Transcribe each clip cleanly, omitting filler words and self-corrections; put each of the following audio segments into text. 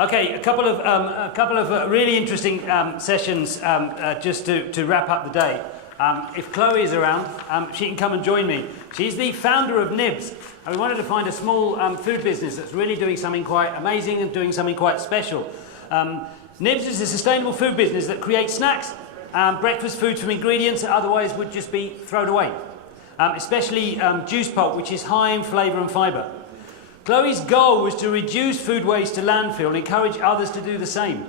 Okay, a couple of really interesting sessions just to wrap up the day. If Chloe is around, she can come and join me. She's the founder of Nibs, and we wanted to find a small food business that's really doing something quite amazing and doing something quite special. Nibs is a sustainable food business that creates snacks, breakfast foods from ingredients that otherwise would just be thrown away, especially juice pulp, which is high in flavour and fibre. Chloe's goal was to reduce food waste to landfill and encourage others to do the same.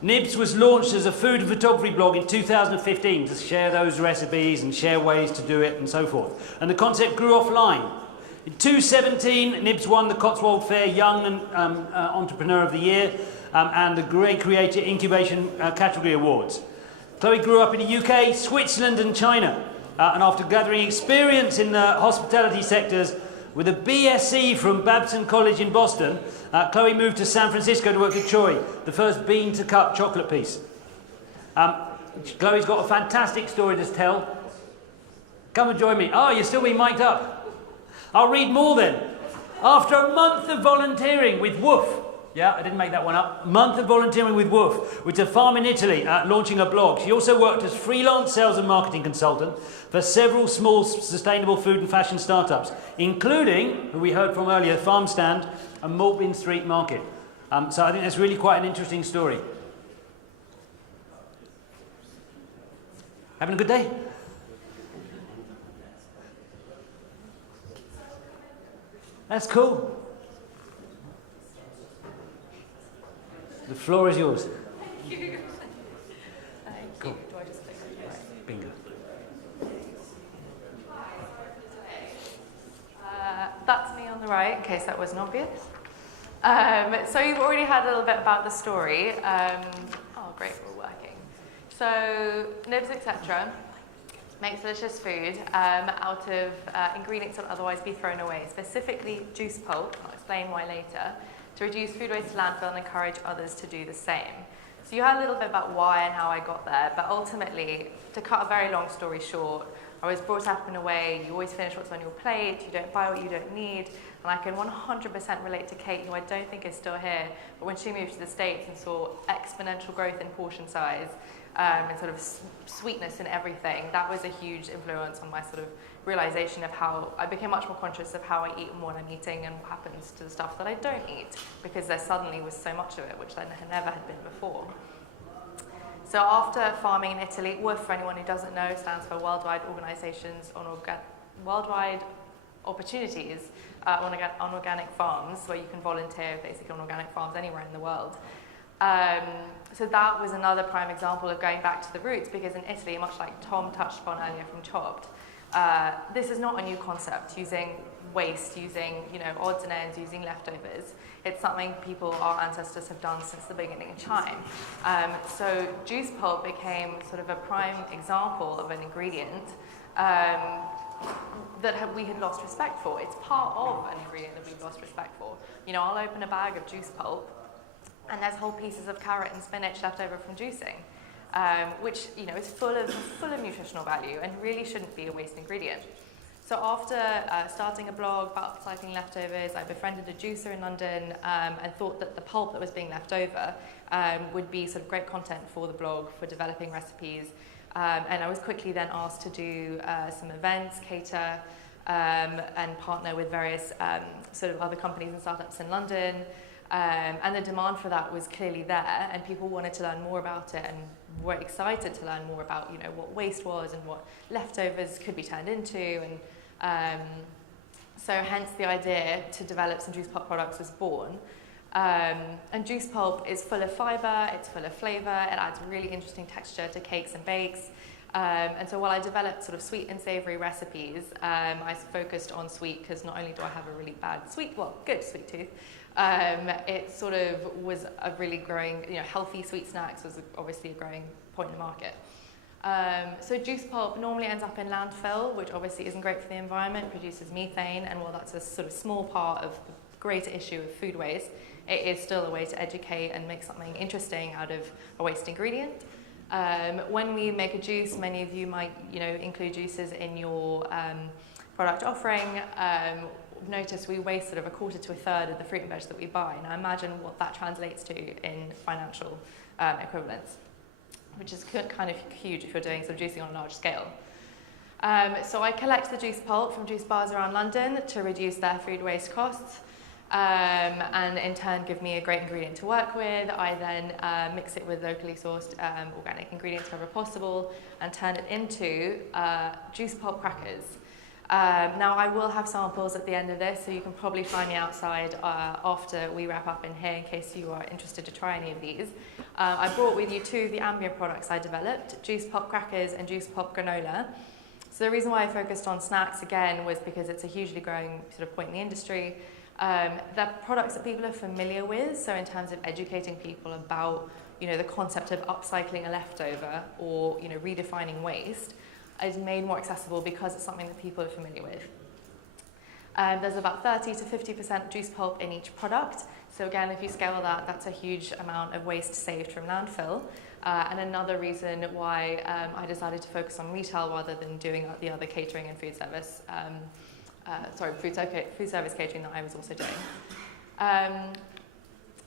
Nibs was launched as a food and photography blog in 2015 to share those recipes and share ways to do it and so forth. And the concept grew offline. In 2017, Nibs won the Cotswold Fair Young and Entrepreneur of the Year and the Great Creator Incubation Category Awards. Chloe grew up in the UK, Switzerland and China. And after gathering experience in the hospitality sectors, with a BSc from Babson College in Boston, Chloe moved to San Francisco to work at Choy, the first bean-to-cup chocolate piece. Chloe's got a fantastic story to tell. Come and join me. Oh, you're still being mic'd up. I'll read more then. After a month of volunteering with Woof, yeah, I didn't make that one up. Month of volunteering with Woof, which is a farm in Italy, launching a blog. She also worked as freelance sales and marketing consultant for several small sustainable food and fashion startups, including, who we heard from earlier, Farm Stand and Maltbin Street Market. So I think that's really quite an interesting story. Having a good day? That's cool. The floor is yours. Thank you. Cool. Do I just click on right? Bingo. That's me on the right, in case that wasn't obvious. So you've already heard a little bit about the story. Oh, great, we're working. So Nibs, etc. makes delicious food out of ingredients that would otherwise be thrown away, specifically juice pulp. I'll explain why later. To reduce food waste to landfill and encourage others to do the same. So you heard a little bit about why and how I got there, but ultimately, to cut a very long story short, I was brought up in a way, you always finish what's on your plate, you don't buy what you don't need, and I can 100% relate to Kate, who I don't think is still here, but when she moved to the States and saw exponential growth in portion size, and sort of sweetness in everything, that was a huge influence on my sort of realization of how I became much more conscious of how I eat and what I'm eating and what happens to the stuff that I don't eat, because there suddenly was so much of it, which there never had been before. So after farming in Italy, WOOF, for anyone who doesn't know, stands for Worldwide Organizations on Worldwide Opportunities on Organic Farms, where you can volunteer basically on organic farms anywhere in the world. So that was another prime example of going back to the roots, because in Italy, much like Tom touched upon earlier from Chopped, this is not a new concept, using waste, using odds and ends, using leftovers. It's something our ancestors have done since the beginning of time. So juice pulp became sort of a prime example of an ingredient that we had lost respect for. It's part of an ingredient that we've lost respect for. I'll open a bag of juice pulp, and there's whole pieces of carrot and spinach left over from juicing, which is full of nutritional value and really shouldn't be a waste ingredient. So after starting a blog about upcycling leftovers, I befriended a juicer in London and thought that the pulp that was being left over would be sort of great content for the blog, for developing recipes. And I was quickly then asked to do some events, cater, and partner with various sort of other companies and startups in London. And the demand for that was clearly there, and people wanted to learn more about it and were excited to learn more about what waste was and what leftovers could be turned into. And so hence the idea to develop some juice pulp products was born. And juice pulp is full of fibre, it's full of flavour, it adds really interesting texture to cakes and bakes. And so while I developed sort of sweet and savoury recipes, I focused on sweet because not only do I have a really good sweet tooth, it sort of was a really growing, healthy sweet snacks was obviously a growing point in the market. So juice pulp normally ends up in landfill, which obviously isn't great for the environment, produces methane, and while that's a sort of small part of the greater issue of food waste, it is still a way to educate and make something interesting out of a waste ingredient. When we make a juice, many of you might, include juices in your product offering. notice we waste sort of a quarter to a third of the fruit and veg that we buy. Now imagine what that translates to in financial equivalents, which is kind of huge if you're doing some juicing on a large scale. So I collect the juice pulp from juice bars around London to reduce their food waste costs, and in turn give me a great ingredient to work with. I then mix it with locally sourced organic ingredients wherever possible and turn it into juice pulp crackers. Now I will have samples at the end of this, so you can probably find me outside after we wrap up in here in case you are interested to try any of these. I brought with you two of the ambient products I developed, juice pulp crackers and juice pulp granola. So the reason why I focused on snacks again was because it's a hugely growing sort of point in the industry. They're products that people are familiar with, so in terms of educating people about, the concept of upcycling a leftover or, redefining waste is made more accessible because it's something that people are familiar with. There's about 30 to 50% juice pulp in each product. So again, if you scale that, that's a huge amount of waste saved from landfill. And another reason why I decided to focus on retail rather than doing the other catering and food service, food service catering that I was also doing.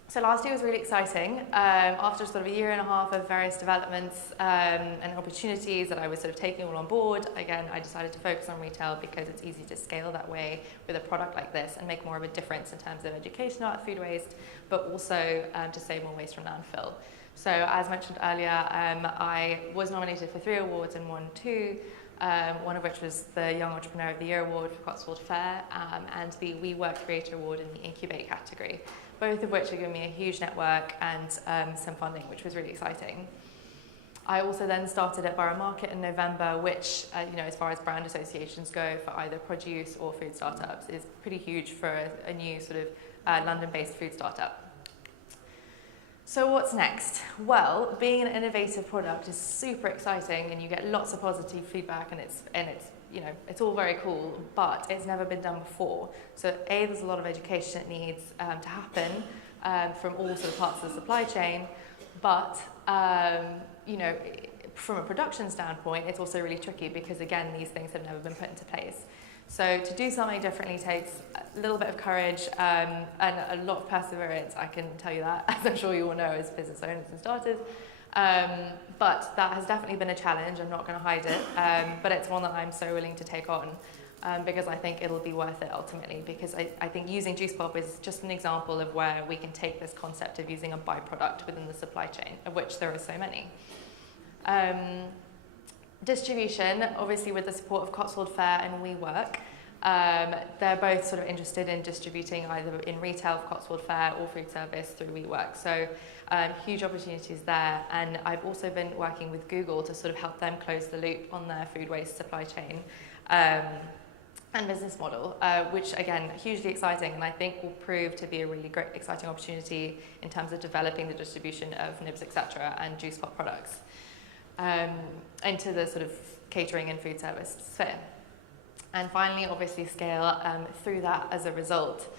So last year was really exciting. After sort of a year and a half of various developments and opportunities that I was sort of taking all on board, again, I decided to focus on retail because it's easy to scale that way with a product like this and make more of a difference in terms of education about food waste, but also to save more waste from landfill. So as mentioned earlier, I was nominated for 3 awards and won 2. One of which was the Young Entrepreneur of the Year Award for Cotswold Fair and the We Work Creator Award in the Incubate category, both of which have given me a huge network and some funding, which was really exciting. I also then started at Borough Market in November, which, as far as brand associations go for either produce or food startups, is pretty huge for a new sort of London-based food startup. So what's next? Well, being an innovative product is super exciting and you get lots of positive feedback and it's all very cool, but it's never been done before. So there's a lot of education that needs to happen from all sort of parts of the supply chain, but from a production standpoint, it's also really tricky because again, these things have never been put into place. So to do something differently takes a little bit of courage and a lot of perseverance, I can tell you that, as I'm sure you all know as business owners and starters. But that has definitely been a challenge, I'm not going to hide it, but it's one that I'm so willing to take on because I think it'll be worth it ultimately, because I think using juice pulp is just an example of where we can take this concept of using a byproduct within the supply chain, of which there are so many. Distribution, obviously with the support of Cotswold Fair and WeWork, they're both sort of interested in distributing either in retail of Cotswold Fair or food service through WeWork. So huge opportunities there. And I've also been working with Google to sort of help them close the loop on their food waste supply chain and business model, which again, hugely exciting and I think will prove to be a really great, exciting opportunity in terms of developing the distribution of nibs, etc. and juice pulp products. Into the sort of catering and food service sphere. And finally, obviously scale through that as a result.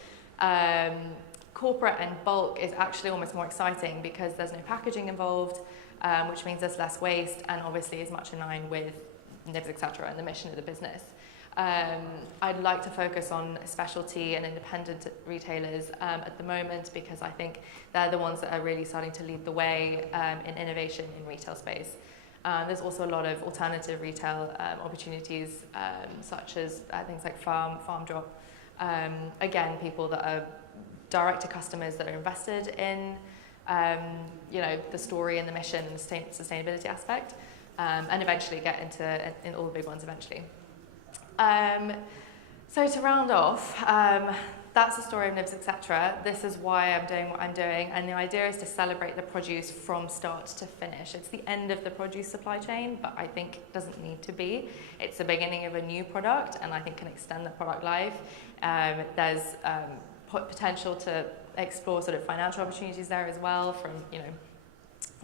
Corporate and bulk is actually almost more exciting because there's no packaging involved, which means there's less waste and obviously is much in line with nibs, etc. and the mission of the business. I'd like to focus on specialty and independent retailers at the moment because I think they're the ones that are really starting to lead the way in innovation in retail space. There's also a lot of alternative retail opportunities, such as things like farm drop. Again, people that are direct to customers that are invested in, the story and the mission and the sustainability aspect, and eventually get into all the big ones eventually. So to round off, that's the story of nibs, etc. This is why I'm doing what I'm doing, and the idea is to celebrate the produce from start to finish. It's the end of the produce supply chain, but I think it doesn't need to be. It's the beginning of a new product, and I think can extend the product life. There's potential to explore sort of financial opportunities there as well, from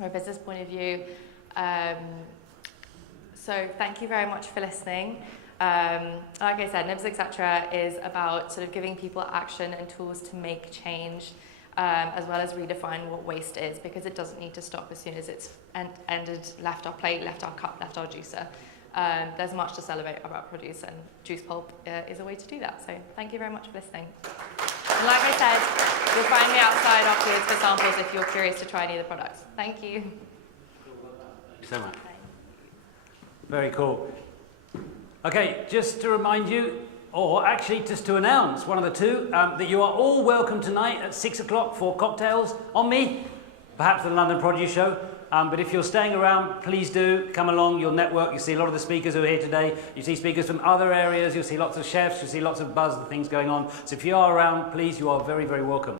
a business point of view. So thank you very much for listening. Like I said, nibs, etc. is about sort of giving people action and tools to make change, as well as redefine what waste is, because it doesn't need to stop as soon as it's ended, left our plate, left our cup, left our juicer. There's much to celebrate about produce, and juice pulp is a way to do that. So thank you very much for listening. And like I said, you'll find me outside afterwards for samples if you're curious to try any of the products. Thank you. Thank you so much. Very cool. Okay, just to remind you, or actually just to announce, one of the two, that you are all welcome tonight at 6 o'clock for cocktails on me, perhaps the London Produce Show. But if you're staying around, please do come along. You'll network. You see a lot of the speakers who are here today. You see speakers from other areas. You'll see lots of chefs. You'll see lots of buzz and things going on. So if you are around, please, you are very, very welcome.